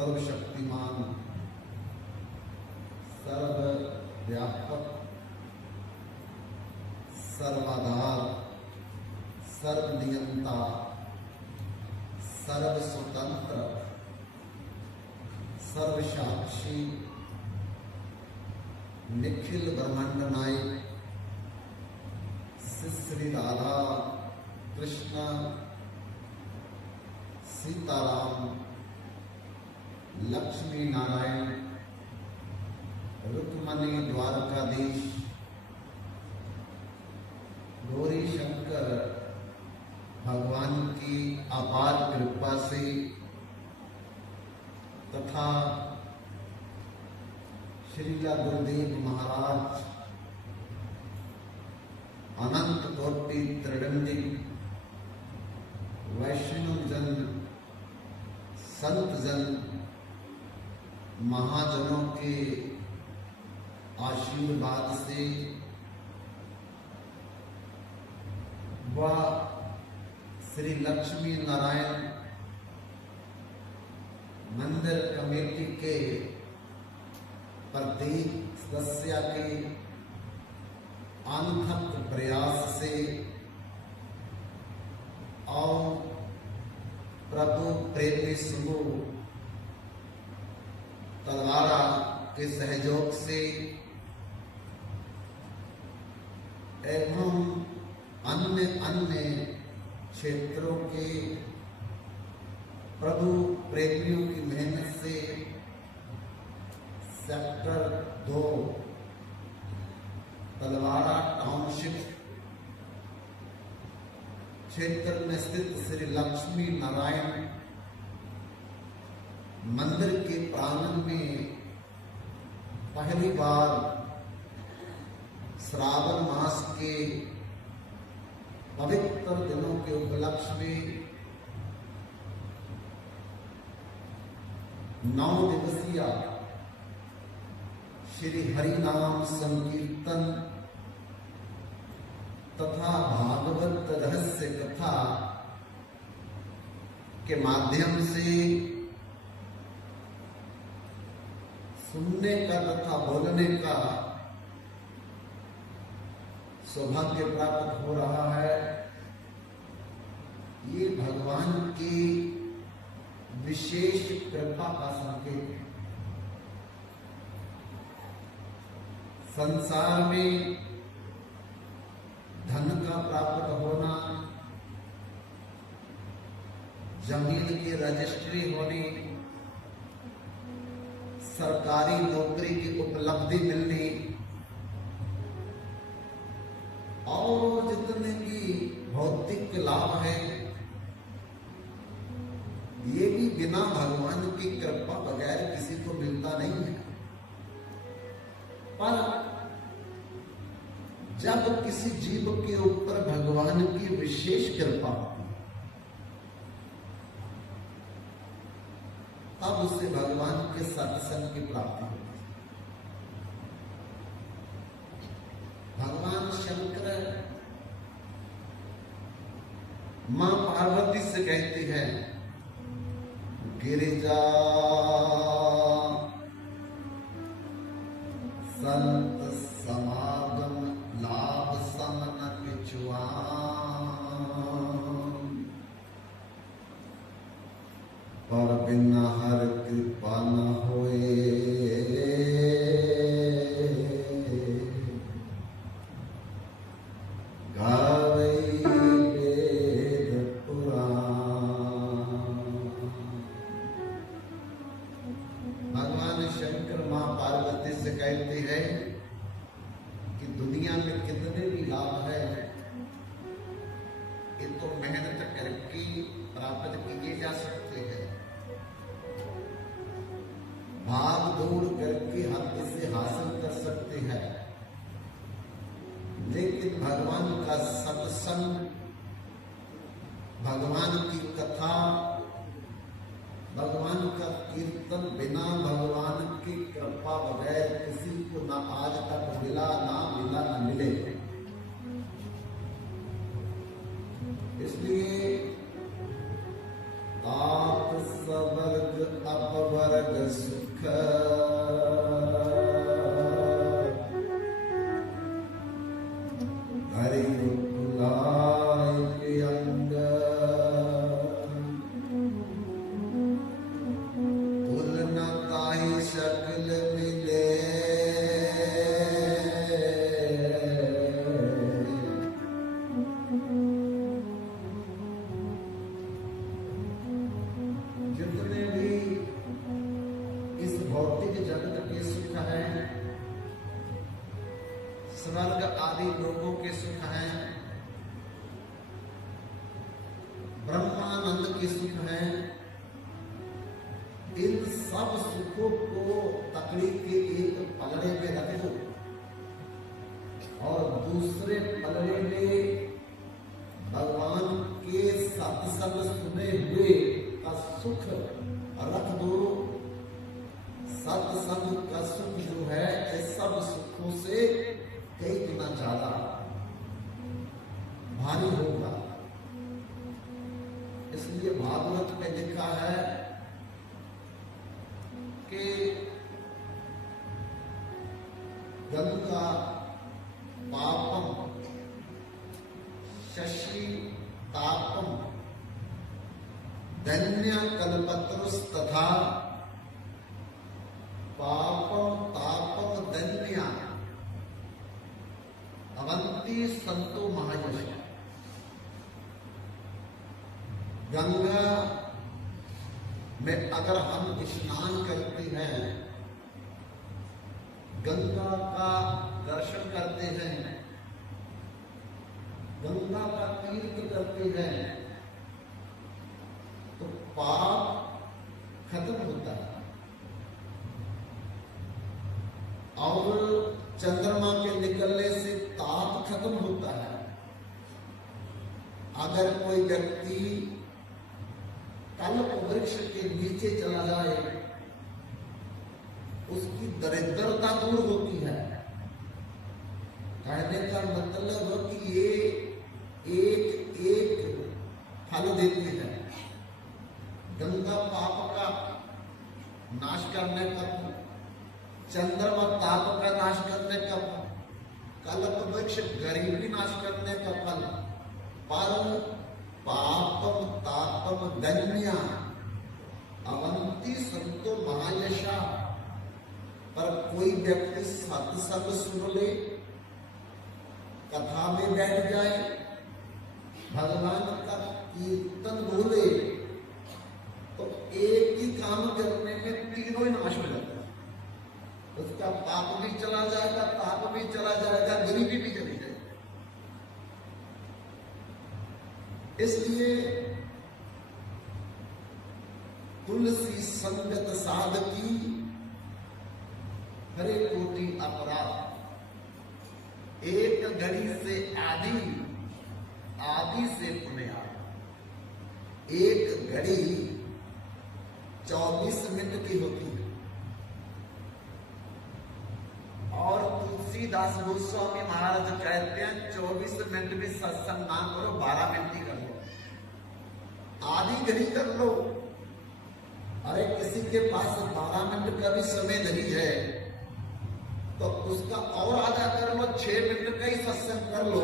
सर्वशक्तिमान, सर्वव्यापक, सर्वाधार, सर्वनियंता, सर्वस्वतंत्र, सर्वसाक्षी, निखिल ब्रह्मांड नायक श्री राधा कृष्ण सीताराम लक्ष्मी नारायण रुक्मणी द्वारकाधीश गौरी शंकर भगवान की अपार कृपा से तथा श्रीला गुरुदेव महाराज अनंत कोटि त्रिदंडी वैष्णव जन, संत जन, महाजनों के आशीर्वाद से व श्री लक्ष्मी नारायण मंदिर कमेटी के प्रत्येक सदस्य के अनथक प्रयास से और प्रभु प्रेमी समूह तलवारा के सहयोग से एवं अन्य अन्य क्षेत्रों के प्रभु प्रेमियों की मेहनत से सेक्टर 2 तलवारा टाउनशिप क्षेत्र में स्थित श्री लक्ष्मी नारायण मंदिर के प्रांगण में पहली बार श्रावण मास के पवित्र दिनों के उपलक्ष्य में 9 दिवसीय श्री हरि नाम संकीर्तन तथा भागवत रहस्य कथा के माध्यम से सुनने का तथा बोलने का सौभाग्य प्राप्त हो रहा है। ये भगवान की विशेष कृपा का संकेत है। संसार में धन का प्राप्त होना, जमीन की रजिस्ट्री होनी, सरकारी नौकरी की उपलब्धि मिलनी और जितने भी भौतिक लाभ है, ये भी बिना भगवान की कृपा बगैर किसी को मिलता नहीं है। पर जब किसी जीव के ऊपर भगवान की विशेष कृपा होती है, तब उसे भगवान के सत्संग की प्राप्ति होती है। भगवान शंकर मां पार्वती से कहती है, गिरिजा संत समागम लाभ समन पिछुआन, पर बिना हर कृपा न होए, गावई वेद पुराण। भगवान शंकर मां पार्वती से कहती है कि दुनिया में कितने भी लाभ है, ये तो मेहनत करके प्राप्त किए जा सकते हैं, भाग दौड़ करके हम इसे हासिल कर सकते हैं, लेकिन भगवान का सत्संग, भगवान की कथा, भगवान का कीर्तन बिना भगवान की कृपा बगैर किसी को ना आज तक मिला, ना मिले। इसलिए आप स्वर्ग अपवर्ग सब सुखों को तकड़ी के एक पलड़े में रख दो और दूसरे पलड़े में भगवान के सत्संग सुने हुए का सुख रख दो। सत्संग का सुख जो है इस सब सुखों से कई गुना ज्यादा भारी होगा। इसलिए भागवत में लिखा है कि गंगा पापम शशि तापम धन्य कल्पतरुस्तथा पापम तापम धन्य अवंती संतो महायश। गंगा में अगर हम स्नान करते हैं, गंगा का दर्शन करते हैं, गंगा का तीर्थ करते हैं, तो पाप खत्म होता है और चंद्रमा के निकलने से ताप खत्म होता है। अगर कोई व्यक्ति कल्प वृक्ष के नीचे चला जाए, उसकी दरिद्रता दूर होती है। कहने का मतलब कि ये एक एक फल देती है। गंगा पाप का नाश करने का, चंद्रमा ताप का नाश करने का, कल्प वृक्ष गरीबी नाश करने का फल। पर पापम तापम धन्य अवंती संतो महायशा। पर कोई व्यक्ति सत्संग सुन ले, कथा में बैठ जाए, भगवान का कीर्तन बोले, तो एक ही काम करने में तीनों ही नाश हो जाता है। उसका पाप भी चला जाएगा, ताप भी चला जाएगा, गरीबी भी चली जाएगी। इसलिए तुलसी संगत साधकी हरे कोटि अपराध। एक घड़ी से आदि, आदि से पुण्य। एक घड़ी 24 मिनट की होती है और तुलसीदास गोस्वामी महाराज कहते हैं 24 मिनट भी सत्संग ना करो, 12 मिनट ही कर लो, आधी घड़ी कर लो। अरे किसी के पास 12 मिनट का भी समय नहीं है तो उसका और आधा कर लो, 6 मिनट का ही सत्संग कर लो,